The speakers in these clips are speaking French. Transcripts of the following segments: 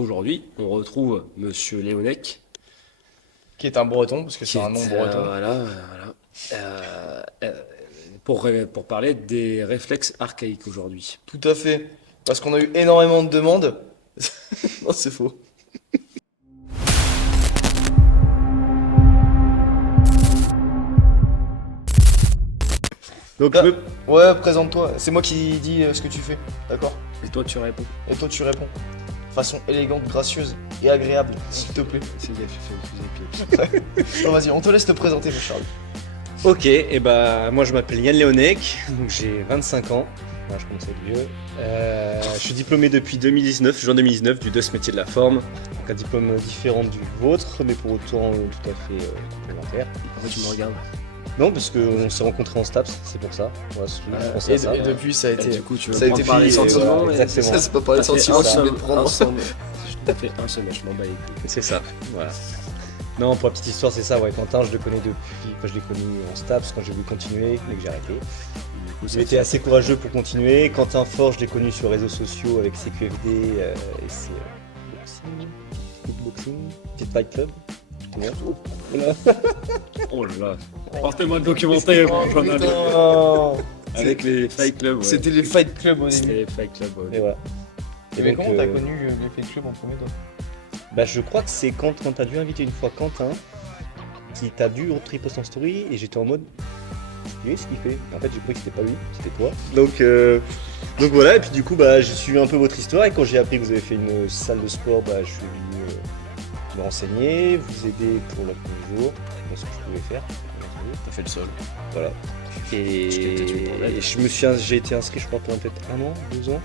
aujourd'hui, on retrouve Monsieur Léonec, Qui est un breton, parce que qui c'est un nom breton. pour parler des réflexes archaïques aujourd'hui. Tout à fait. Parce qu'on a eu énormément de demandes. Non, c'est faux. Donc, Ah, Ouais, présente-toi. C'est moi qui dis ce que tu fais, d'accord? et toi, tu réponds. Et toi, tu réponds. De façon élégante, gracieuse et agréable, s'il te plaît. C'est bien, Non, vas-y, on te laisse te présenter, mon Charles. Ok, et bah moi je m'appelle Yann Léonec, donc j'ai 25 ans, voilà, je commence à être vieux. Je suis diplômé depuis 2019, juin 2019, du DES métier de la forme, donc un diplôme différent du vôtre, mais pour autant tout à fait complémentaire. Pourquoi tu me regardes? Non, parce qu'on s'est rencontrés en STAPS, c'est pour ça. Voilà, je pensais à ça. Et depuis, ça a été. Du coup, tu veux ça a pas été parler pris, sentiments, voilà, mais exactement. Ça, c'est pas parler de ça fait sentiments, un c'est seul, de prendre. Ça fait un seul, je m'en bats les couilles. C'est ça, voilà. Non, pour la petite histoire, c'est ça, ouais, Quentin, je le connais depuis, je l'ai connu en STAPS quand j'ai voulu continuer, mais que j'ai arrêté. Du coup, Il était assez courageux pour continuer. Quentin Fort, je l'ai connu sur les réseaux sociaux avec CQFD et c'est Kickboxing, Petite Fight Club. Voilà. Oh là là. Portez-moi le documentaire, j'en ai Putain. avec les Fight Club. Ouais. C'était les Fight Club au C'était début. les Fight Club. Ouais. Et voilà. Et Mais donc, comment t'as connu les Fight Club en premier, toi? Bah, je crois que c'est quand t'as dû inviter une fois Quentin, qui t'a dû reposter en story, et j'étais en mode. Lui, ce qu'il fait. En fait, j'ai cru que c'était pas lui, c'était toi. Donc voilà, et puis du coup, bah, j'ai suivi un peu votre histoire, et quand j'ai appris que vous avez fait une salle de sport, bah, je suis venu me renseigner, vous aider pour le premier jour, dans ce que je pouvais faire. T'as fait le sol. Voilà. Et, Je t'ai peut-être une branlette. et j'ai été inscrit, je crois, pendant peut-être 1 an, 2 ans,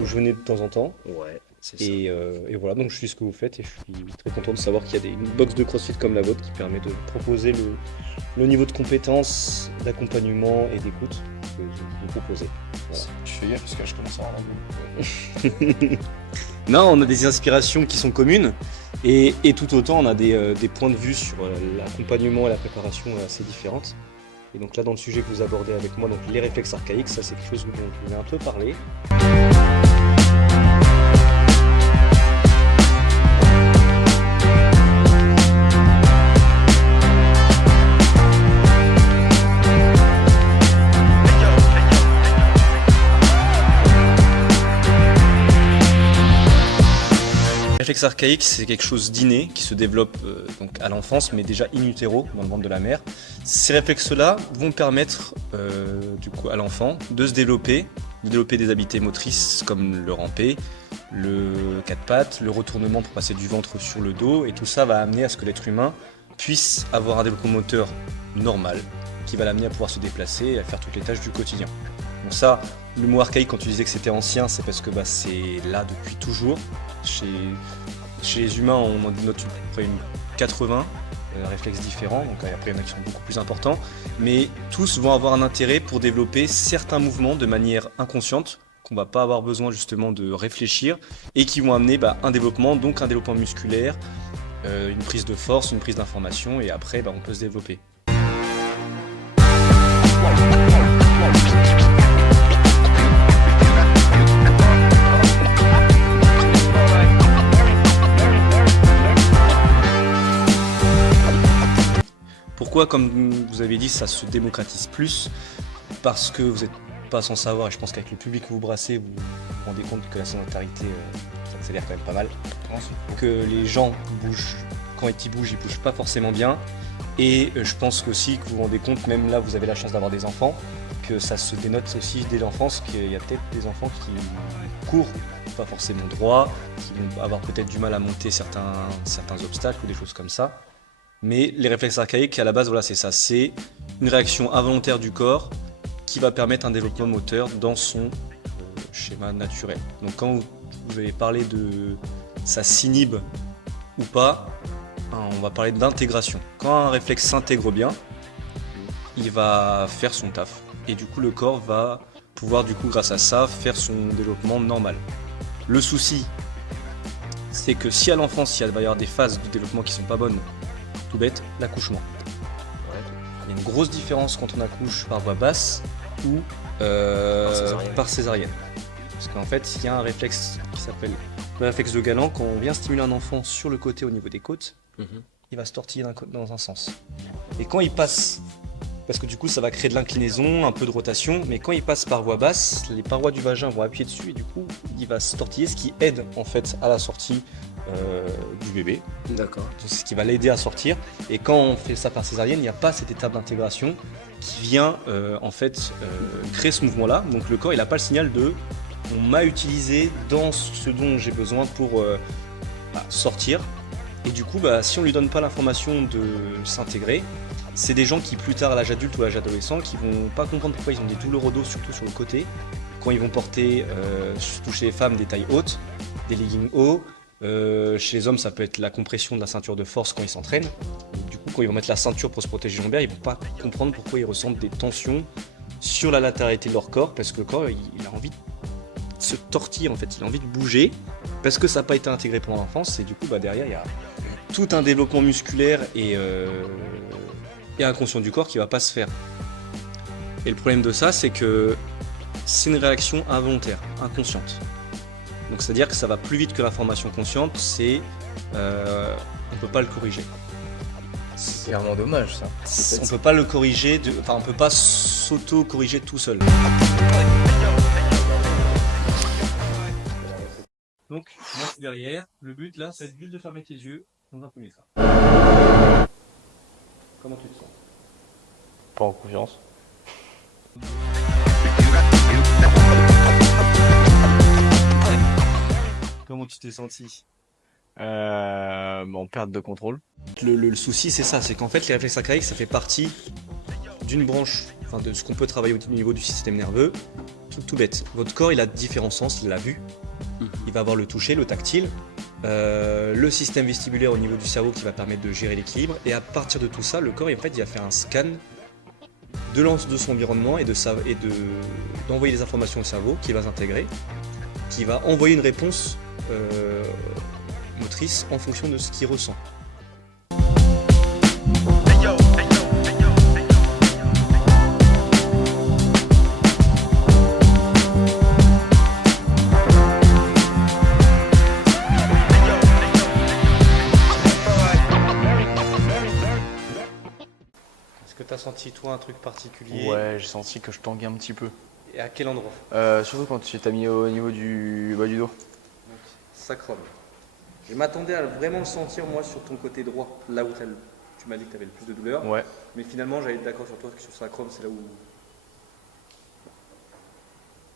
où je venais de temps en temps. Ouais, c'est ça. Et voilà, donc je suis ce que vous faites et je suis très content de savoir qu'il y a une box de CrossFit comme la vôtre qui permet de proposer le niveau de compétence, d'accompagnement et d'écoute que vous proposez. Je fais gaffe parce que je commence à avoir la boule. Non, on a des inspirations qui sont communes et tout autant on a des points de vue sur l'accompagnement et la préparation assez différentes. Et donc là, dans le sujet que vous abordez avec moi, donc les réflexes archaïques, ça c'est quelque chose dont je voulais un peu parler. Le réflexe archaïque, c'est quelque chose d'inné qui se développe donc à l'enfance, mais déjà in utero, dans le ventre de la mère. Ces réflexes-là vont permettre du coup à l'enfant de se développer, des habiletés motrices comme le ramper, le quatre pattes, le retournement pour passer du ventre sur le dos, et tout ça va amener à ce que l'être humain puisse avoir un développement moteur normal, qui va l'amener à pouvoir se déplacer et à faire toutes les tâches du quotidien. Donc ça, le mot archaïque, quand tu disais que c'était ancien, c'est parce que c'est là depuis toujours. Chez les humains, on en note à peu près une 80 réflexes différents, donc après il y en a qui sont beaucoup plus importants, mais tous vont avoir un intérêt pour développer certains mouvements de manière inconsciente, qu'on va pas avoir besoin justement de réfléchir, et qui vont amener un développement, donc un développement musculaire, une prise de force, une prise d'information, et après on peut se développer. Pourquoi, comme vous avez dit, ça se démocratise plus? Parce que vous n'êtes pas sans savoir, et je pense qu'avec le public que vous brassez, vous vous rendez compte que la sédentarité s'accélère quand même pas mal. Que les gens bougent, quand ils bougent pas forcément bien. Et je pense qu'aussi que vous vous rendez compte, même là vous avez la chance d'avoir des enfants, que ça se dénote aussi dès l'enfance, qu'il y a peut-être des enfants qui courent pas forcément droit, qui vont avoir peut-être du mal à monter certains obstacles ou des choses comme ça. Mais les réflexes archaïques, à la base, voilà, c'est ça. C'est une réaction involontaire du corps qui va permettre un développement moteur dans son schéma naturel. Donc quand vous allez parler de ça s'inhibe ou pas, on va parler d'intégration. Quand un réflexe s'intègre bien, il va faire son taf. Et du coup, le corps va pouvoir, du coup, grâce à ça, faire son développement normal. Le souci, c'est que si à l'enfance, il va y avoir des phases de développement qui sont pas bonnes, tout bête, l'accouchement. Il y a une grosse différence quand on accouche par voie basse ou par césarienne. Parce qu'en fait, il y a un réflexe qui s'appelle Le réflexe de Galant, quand on vient stimuler un enfant sur le côté au niveau des côtes, Mhm. il va se tortiller dans un sens. Et quand il passe, parce que du coup ça va créer de l'inclinaison, un peu de rotation, mais quand il passe par voie basse, les parois du vagin vont appuyer dessus et du coup il va se tortiller, ce qui aide en fait à la sortie du bébé. D'accord. Donc, c'est ce qui va l'aider à sortir. Et quand on fait ça par césarienne, il n'y a pas cette étape d'intégration qui vient en fait créer ce mouvement-là. Donc le corps il n'a pas le signal de on m'a utilisé dans ce dont j'ai besoin pour sortir. Et du coup, si on lui donne pas l'information de s'intégrer, c'est des gens qui plus tard à l'âge adulte ou à l'âge adolescent qui vont pas comprendre pourquoi ils ont des douleurs au dos, surtout sur le côté, quand ils vont porter, surtout chez les femmes, des tailles hautes, des leggings hauts. Chez les hommes, ça peut être la compression de la ceinture de force quand ils s'entraînent. Et du coup, quand ils vont mettre la ceinture pour se protéger les lombaires, ils vont pas comprendre pourquoi ils ressentent des tensions sur la latéralité de leur corps, parce que le corps, il a envie de se tortiller, en fait, il a envie de bouger, parce que ça n'a pas été intégré pendant l'enfance, et du coup, derrière, il y a tout un développement musculaire et inconscient du corps qui va pas se faire. Et le problème de ça, c'est que c'est une réaction involontaire, inconsciente. Donc c'est-à-dire que ça va plus vite que l'information consciente, on peut pas le corriger. C'est vraiment dommage ça. On peut pas le corriger, on peut pas s'auto-corriger tout seul. Donc, moi je suis derrière, le but là, c'est juste de fermer tes yeux dans un premier temps. Comment tu te sens? Pas en confiance. Comment tu t'es senti? En perte de contrôle. Le souci c'est ça, c'est qu'en fait les réflexes archaïques ça fait partie d'une branche, de ce qu'on peut travailler au niveau du système nerveux. Tout bête, votre corps il a différents sens, la vue, il va avoir le toucher, le tactile, le système vestibulaire au niveau du cerveau qui va permettre de gérer l'équilibre, et à partir de tout ça, le corps il va faire un scan de son environnement et d'envoyer des informations au cerveau qui va s'intégrer, qui va envoyer une réponse motrice en fonction de ce qu'il ressent. Est-ce que tu as senti toi un truc particulier? Ouais, j'ai senti que je tanguais un petit peu. Et à quel endroit? Surtout quand tu t'as mis au niveau du bas du dos. Sacrum. Je m'attendais à vraiment le sentir moi sur ton côté droit, là où tu m'as dit que tu avais le plus de douleur. Ouais. Mais finalement j'allais être d'accord sur toi que sur sacrum c'est là où...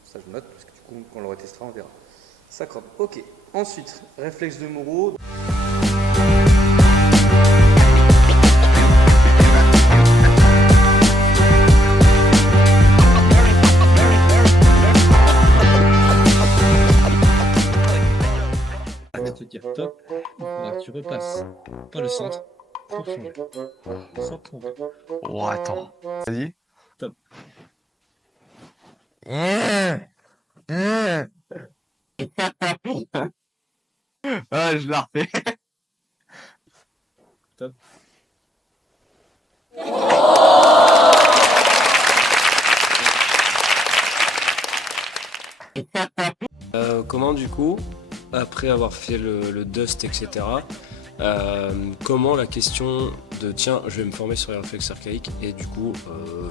Ça je note parce que du coup quand on le retestera on verra. Sacrum, ok. Ensuite, réflexe de Moreau. Te dire top, il faudra que tu repasses par le centre pour changer. Sans tromper. Oh, attends. Vas-y. Top. Ah, je la refais. Top. Comment du coup, après avoir fait le dust, etc., comment la question de tiens, je vais me former sur les réflexes archaïques est du coup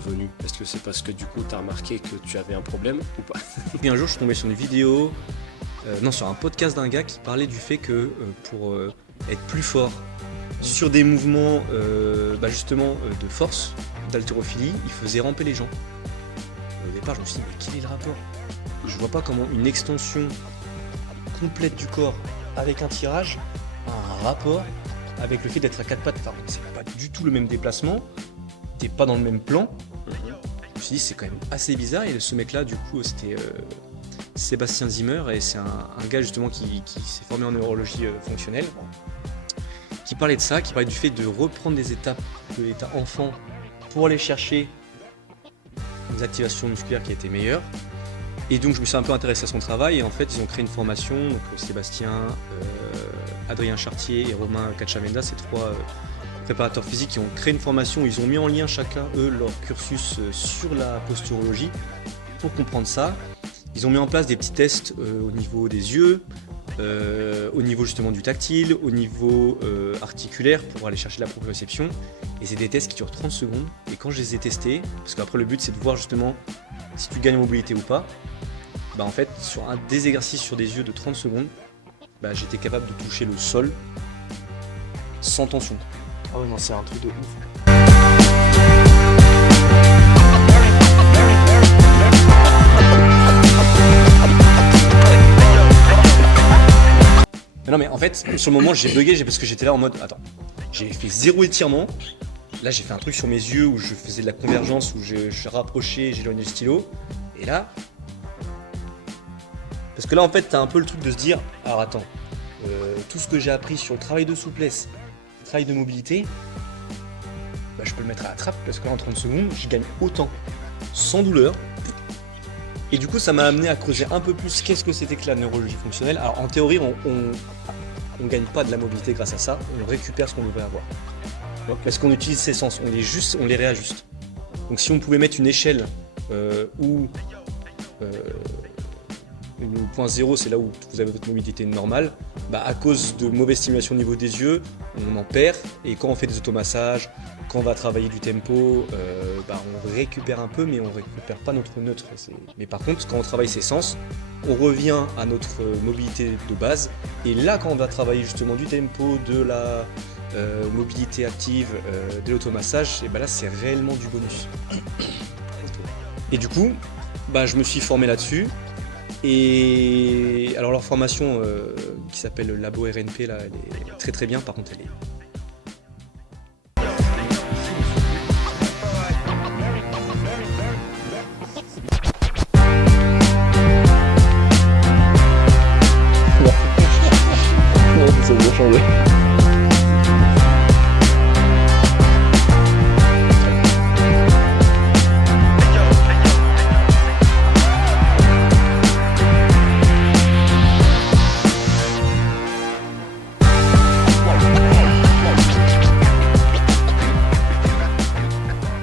venue? Est-ce que c'est parce que du coup tu as remarqué que tu avais un problème ou pas? Puis un jour je suis tombé sur une vidéo, sur un podcast d'un gars qui parlait du fait que pour être plus fort sur des mouvements justement de force, d'haltérophilie, il faisait ramper les gens. Au départ je me suis dit mais quel est le rapport? Je vois pas comment une extension complète du corps avec un tirage a un rapport avec le fait d'être à quatre pattes. Enfin, c'est pas du tout le même déplacement, t'es pas dans le même plan. Je me suis dit c'est quand même assez bizarre, et ce mec là du coup c'était Sébastien Zimmer, et c'est un gars justement qui s'est formé en neurologie fonctionnelle, qui parlait de ça, qui parlait du fait de reprendre des étapes de l'état enfant pour aller chercher des activations musculaires qui étaient meilleures. Et donc je me suis un peu intéressé à son travail, et en fait ils ont créé une formation, donc Sébastien, Adrien Chartier et Romain Cachamenda, ces trois préparateurs physiques qui ont créé une formation où ils ont mis en lien chacun eux leur cursus sur la posturologie pour comprendre ça. Ils ont mis en place des petits tests au niveau des yeux, au niveau justement du tactile, au niveau articulaire pour aller chercher la proprioception. Et c'est des tests qui durent 30 secondes. Et quand je les ai testés, parce qu'après le but c'est de voir justement si tu gagnes en mobilité ou pas, bah en fait sur des exercices sur des yeux de 30 secondes, bah, j'étais capable de toucher le sol sans tension. Ah ouais, non, c'est un truc de ouf. Mais non mais en fait sur le moment j'ai bugué parce que j'étais là en mode attends, j'ai fait 0 étirement. Là j'ai fait un truc sur mes yeux où je faisais de la convergence, où je rapprochais, j'éloignais le stylo. Et là, parce que là en fait t'as un peu le truc de se dire alors attends, tout ce que j'ai appris sur le travail de souplesse, le travail de mobilité, bah, je peux le mettre à la trappe parce que là en 30 secondes je gagne autant sans douleur. Et du coup ça m'a amené à creuser un peu plus qu'est-ce que c'était que la neurologie fonctionnelle. Alors en théorie on gagne pas de la mobilité grâce à ça, on récupère ce qu'on devrait avoir. Parce qu'on utilise ses sens, on les réajuste. Donc si on pouvait mettre une échelle où le point 0 c'est là où vous avez votre mobilité normale, bah, à cause de mauvaise stimulation au niveau des yeux, on en perd. Et quand on fait des automassages, quand on va travailler du tempo, bah, on récupère un peu mais on récupère pas notre neutre. Mais par contre quand on travaille ses sens, on revient à notre mobilité de base. Et là quand on va travailler justement du tempo, de la mobilité active, de l'automassage, et bah là c'est réellement du bonus. Et du coup, bah, je me suis formé là-dessus. Et alors leur formation qui s'appelle Labo RNP, là, elle est très très bien, par contre elle est... Ça a bien changé.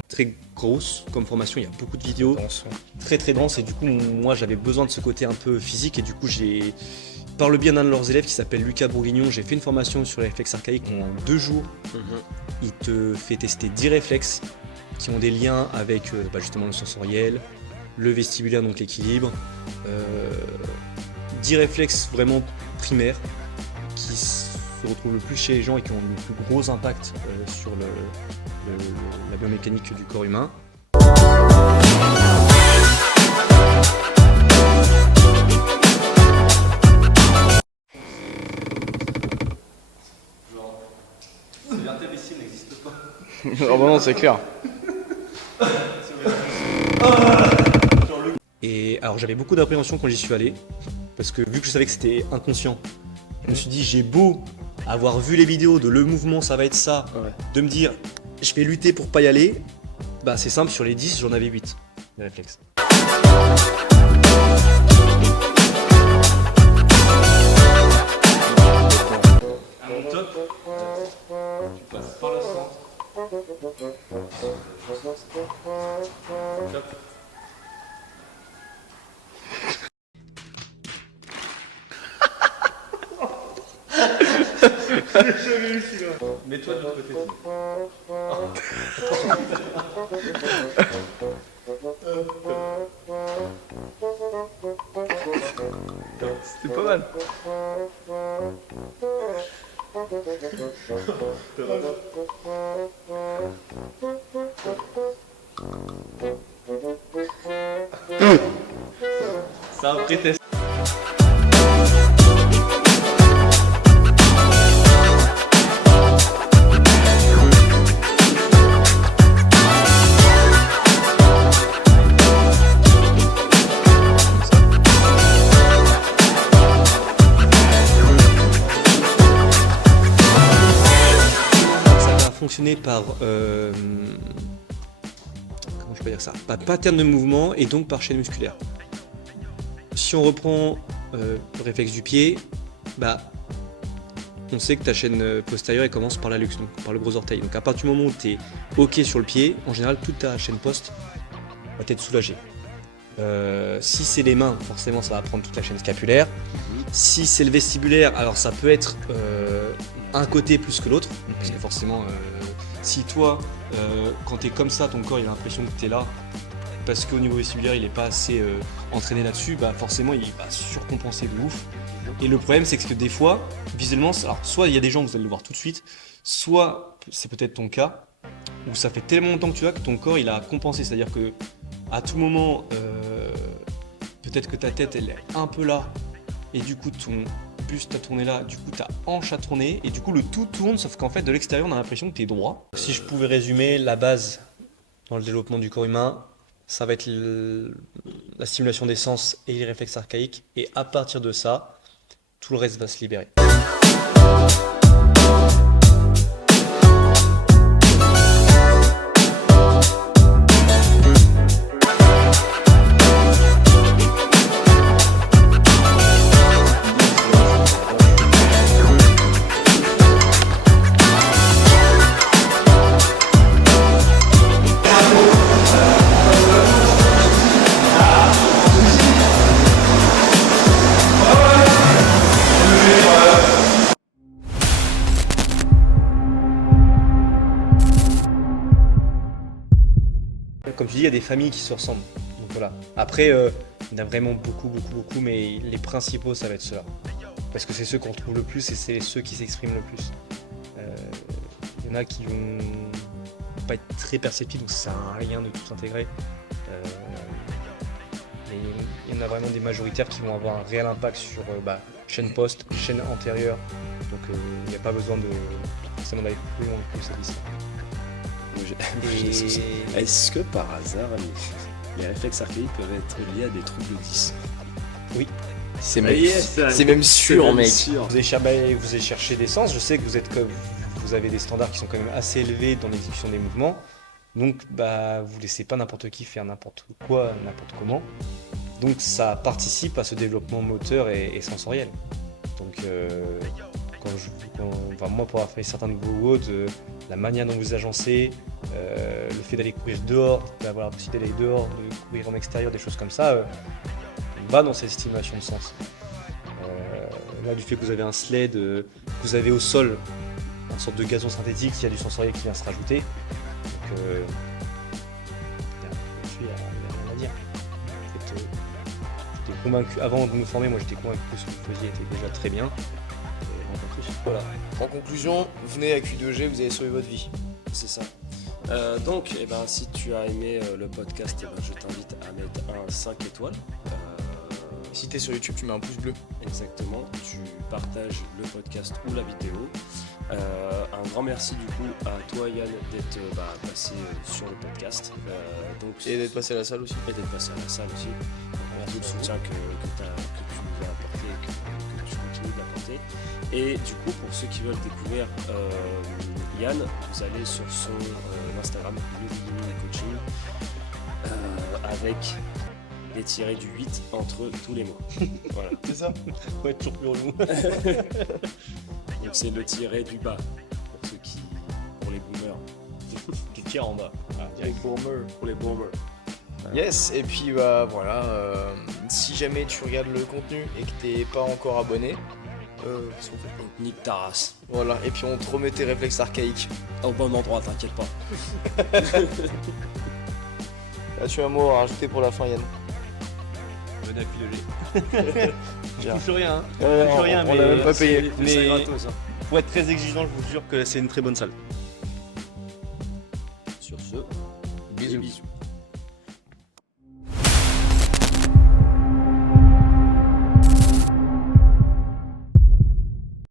Très grosse comme formation, il y a beaucoup de vidéos, très très dense, et du coup moi j'avais besoin de ce côté un peu physique, et du coup j'ai, par le biais d'un de leurs élèves qui s'appelle Lucas Bourguignon, j'ai fait une formation sur les réflexes archaïques en 2 jours. Il te fait tester 10 réflexes qui ont des liens avec bah, justement le sensoriel, le vestibulaire, donc l'équilibre, 10 réflexes vraiment primaires qui se retrouvent le plus chez les gens et qui ont le plus gros impact sur la biomécanique du corps humain. L'intervissime n'existe pas. Ah bah non, c'est clair. Et alors j'avais beaucoup d'appréhension quand j'y suis allé, parce que vu que je savais que c'était inconscient, je me suis dit j'ai beau avoir vu les vidéos de le mouvement ça va être ça, Ouais. de me dire je vais lutter pour pas y aller, bah c'est simple, sur les 10 j'en avais 8 les réflexes. À mon top, tu passes par le centre. Top. Mets-toi de l'autre côté. C'était pas mal. C'est un pré-test. Fonctionner par comment je peux dire ça, par pattern de mouvement et donc par chaîne musculaire. Si on reprend le réflexe du pied, bah on sait que ta chaîne postérieure elle commence par l'hallux, donc par le gros orteil. Donc à partir du moment où tu es ok sur le pied, en général toute ta chaîne post va être soulagée. Si c'est les mains, forcément ça va prendre toute la chaîne scapulaire. Si c'est le vestibulaire, alors ça peut être un côté plus que l'autre. Parce que forcément, si toi, quand tu es comme ça, ton corps il a l'impression que tu es là, parce qu'au niveau vestibulaire il n'est pas assez entraîné là-dessus, bah forcément il va surcompenser de ouf. Et le problème c'est que des fois, visuellement, alors soit il y a des gens, vous allez le voir tout de suite, soit c'est peut-être ton cas, où ça fait tellement longtemps que tu as que ton corps il a compensé, c'est-à-dire que à tout moment, peut-être que ta tête elle est un peu là, et du coup ton buste a tourné là, du coup ta hanche a tourné, et du coup le tout tourne, sauf qu'en fait de l'extérieur on a l'impression que tu es droit. Si je pouvais résumer la base dans le développement du corps humain, ça va être la stimulation des sens et les réflexes archaïques, et à partir de ça, tout le reste va se libérer. Comme tu dis, il y a des familles qui se ressemblent. Donc voilà. Après, il y en a vraiment beaucoup, mais les principaux, ça va être ceux-là. Parce que c'est ceux qu'on retrouve le plus et c'est ceux qui s'expriment le plus. Il y en a qui vont pas être très perceptibles, donc ça sert à rien de tout intégrer. Mais il y en a vraiment des majoritaires qui vont avoir un réel impact sur chaîne post, chaîne antérieure. Donc il n'y a pas besoin de forcément d'aller plus loin que ça dit. Est-ce que par hasard les réflexes archaïques peuvent être liés à des troubles 10? Oui. C'est même sûr, mec. Vous avez cherché des sens, je sais que vous avez des standards qui sont quand même assez élevés dans l'exécution des mouvements. Donc vous laissez pas n'importe qui faire n'importe quoi, n'importe comment. Donc ça participe à ce développement moteur et sensoriel. Donc moi pour avoir fait certains de vos WOD, la manière dont vous agencez, le fait d'aller courir dehors, d'avoir la possibilité d'aller dehors, de courir en extérieur, des choses comme ça, va dans cette stimulation de sens. Là, du fait que vous avez un sled, que vous avez au sol une sorte de gazon synthétique, il y a du sensoriel qui vient se rajouter. Donc, il y a rien à dire. En fait, j'étais convaincu, avant de me former, moi j'étais convaincu que ce que vous faisiez était déjà très bien. Voilà. En conclusion, venez à Q2G, vous allez sauver votre vie. C'est ça. Donc, si tu as aimé le podcast, je t'invite à mettre un 5 étoiles. Si t'es sur YouTube, tu mets un pouce bleu. Exactement, tu partages le podcast ou la vidéo. Un grand merci du coup à toi Yann d'être passé sur le podcast. Et d'être passé à la salle aussi. Et d'être passé à la salle aussi. Tout le soutien que tu nous as apporté et que tu continues d'apporter. Et du coup, pour ceux qui veulent découvrir Yann, vous allez sur son Instagram, New Coaching, avec les tirés du 8 entre tous les mots. Voilà. C'est ça. Ouais, toujours plus relou. Donc c'est le tiré du bas, pour les boomers. Qui tire en bas. Pour les boomers. Yes, et puis voilà, si jamais tu regardes le contenu et que t'es pas encore abonné, qu'est-ce qu'on fait ? Nique ta race. Voilà, et puis on te remet tes réflexes archaïques. Au bon endroit, t'inquiète pas. As-tu un mot à rajouter pour la fin, Yann ? Venez à Q2G. Je touche rien, hein. On l'a même pas payé. Mais pour être très exigeant, je vous jure que c'est une très bonne salle. Sur ce, Bisous. bisous.